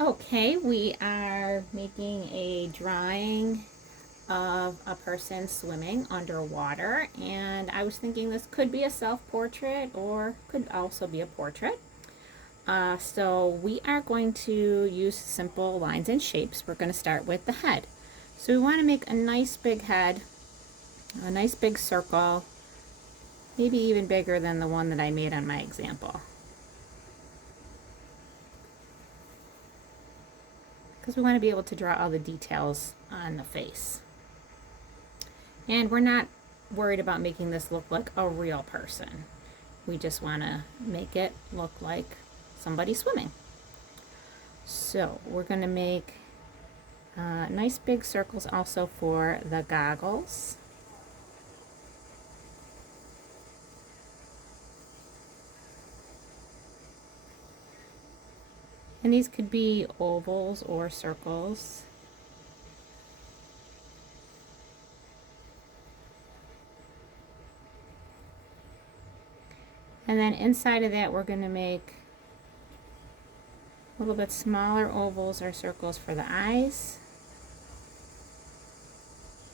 Okay, we are making a drawing of a person swimming underwater, and I was thinking this could be a self-portrait or could also be a portrait. So we are going to use simple lines and shapes. We're going to start with the head. So we want to make a nice big head, a nice big circle, maybe even bigger than the one that I made on my example. Because we want to be able to draw all the details on the face. And we're not worried about making this look like a real person. We just want to make it look like somebody swimming. So we're going to make nice big circles also for the goggles. And these could be ovals or circles. And then inside of that, we're going to make a little bit smaller ovals or circles for the eyes.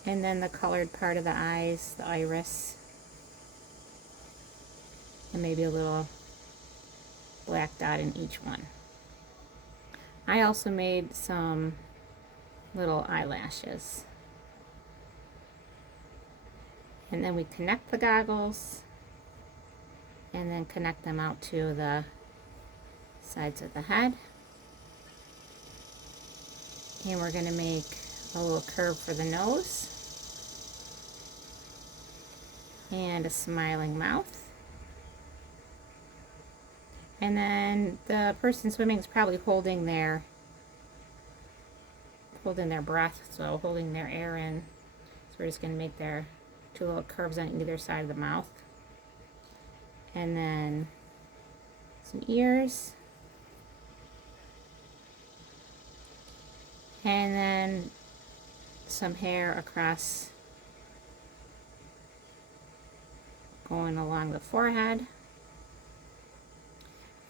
And then the colored part of the eyes, the iris. And maybe a little black dot in each one. I also made some little eyelashes. And then we connect the goggles and then connect them out to the sides of the head. And we're going to make a little curve for the nose and a smiling mouth. And then the person swimming is probably holding their breath, so holding their air in. So we're just going to make their two little curves on either side of the mouth. And then some ears. And then some hair across, going along the forehead.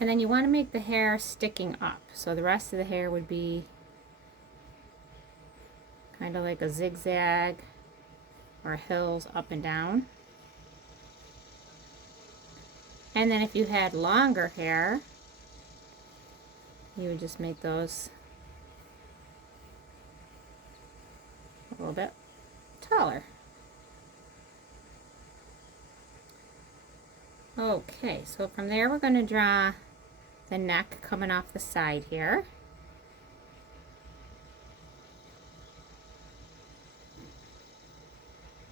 And then you want to make the hair sticking up. So the rest of the hair would be kind of like a zigzag or hills up and down. And then if you had longer hair, you would just make those a little bit taller. Okay, so from there we're going to draw the neck coming off the side here.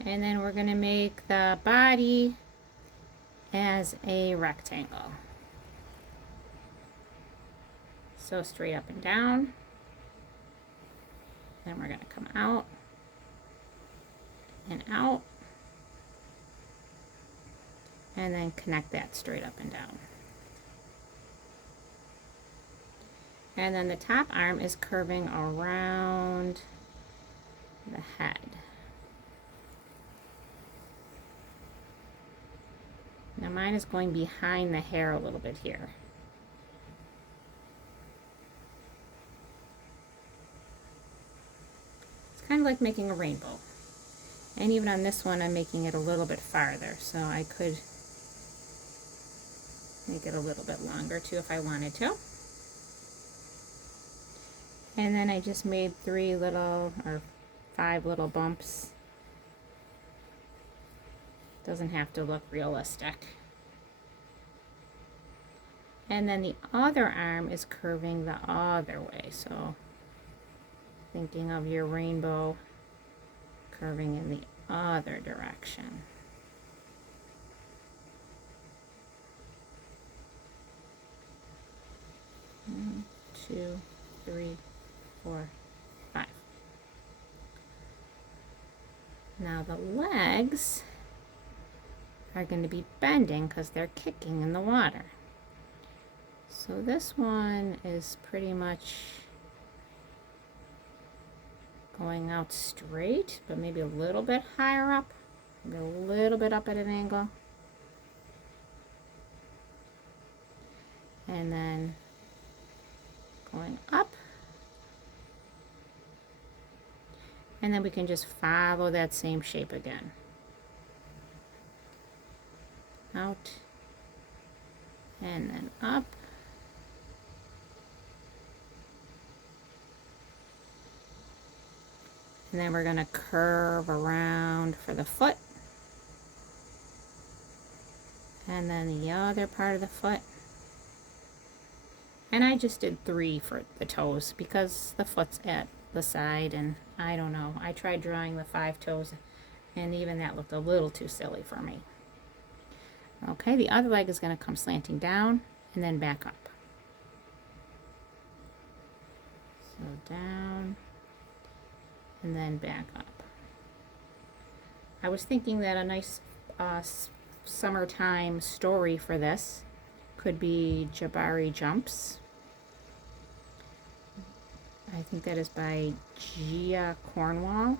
And then we're going to make the body as a rectangle. So straight up and down. Then we're going to come out and out. And then connect that straight up and down. And then the top arm is curving around the head. Now mine is going behind the hair a little bit here. It's kind of like making a rainbow. And even on this one I'm making it a little bit farther, so I could make it a little bit longer too if I wanted to. And then I just made 3 little or 5 little bumps. Doesn't have to look realistic. And then the other arm is curving the other way, so thinking of your rainbow curving in the other direction. One, 2, 3, 4, 5. Now the legs are going to be bending because they're kicking in the water. So this one is pretty much going out straight, but maybe a little bit higher up, maybe a little bit up at an angle. And then going up And then we can just follow that same shape again. Out and then up. And then we're going to curve around for the foot. And then the other part of the foot. And I just did 3 for the toes because the foot's at the side, and I don't know. I tried drawing the 5 toes, and even that looked a little too silly for me. Okay, the other leg is going to come slanting down and then back up. So down and then back up. I was thinking that a nice summertime story for this could be Jabari Jumps. I think that is by Gia Cornwall.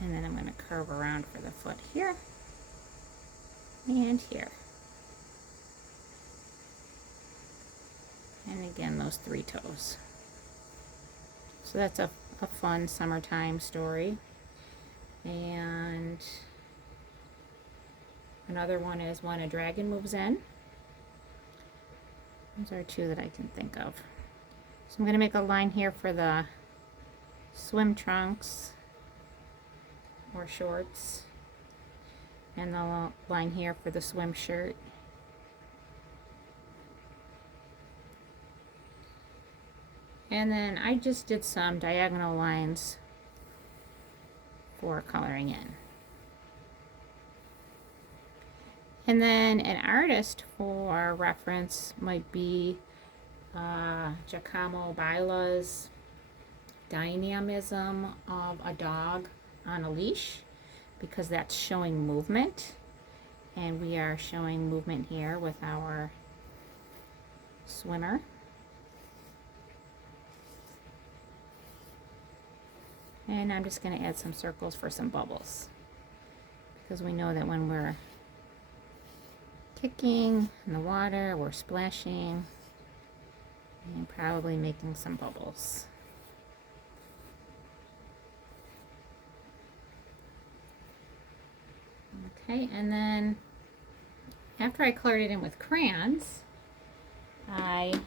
And then I'm going to curve around for the foot here and here. And again, those 3 toes. So that's a fun summertime story. And another one is when a dragon moves in. Those are 2 that I can think of. So I'm going to make a line here for the swim trunks or shorts, and the line here for the swim shirt. And then I just did some diagonal lines for coloring in. And then an artist for reference might be Giacomo Baila's Dynamism of a Dog on a Leash, because that's showing movement, and we are showing movement here with our swimmer. And I'm just going to add some circles for some bubbles, because we know that when we're kicking in the water, we're splashing and probably making some bubbles. Okay, and then after I colored it in with crayons, I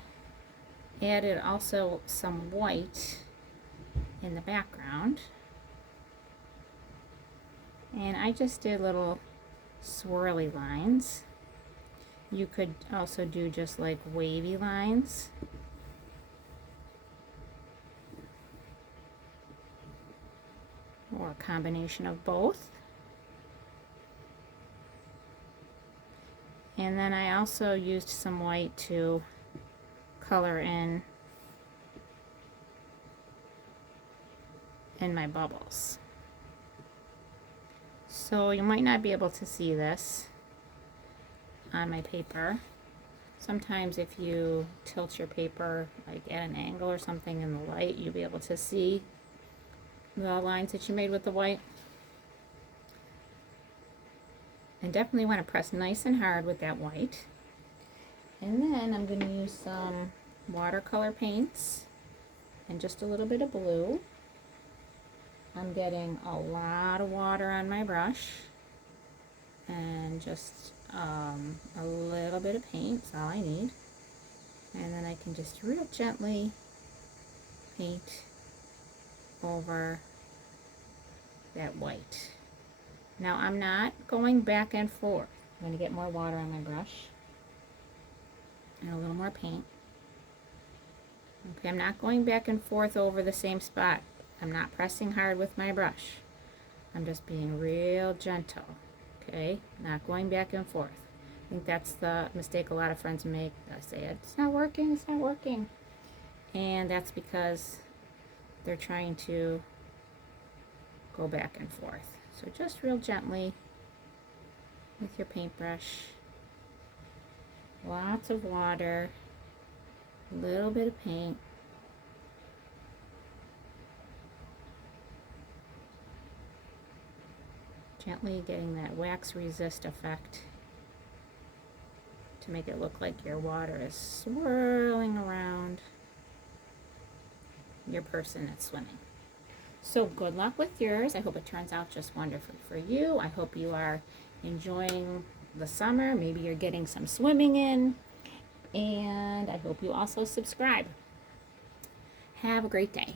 added also some white in the background. And I just did little swirly lines. You could also do just like wavy lines. Or a combination of both. And then I also used some white to color in my bubbles. So you might not be able to see this on my paper. Sometimes if you tilt your paper like at an angle or something in the light, you'll be able to see the lines that you made with the white. And definitely want to press nice and hard with that white. And then I'm going to use some watercolor paints and just a little bit of blue. I'm getting a lot of water on my brush and just a little bit of paint is all I need. And then I can just real gently paint over that white. Now I'm not going back and forth. I'm going to get more water on my brush and a little more paint. Okay, I'm not going back and forth over the same spot. I'm not pressing hard with my brush. I'm just being real gentle. Okay, not going back and forth. I think that's the mistake a lot of friends make. They say, it's not working, it's not working. And that's because they're trying to go back and forth. So just real gently with your paintbrush. Lots of water, a little bit of paint. Gently getting that wax resist effect to make it look like your water is swirling around your person that's swimming. So good luck with yours. I hope it turns out just wonderful for you. I hope you are enjoying the summer. Maybe you're getting some swimming in. And I hope you also subscribe. Have a great day.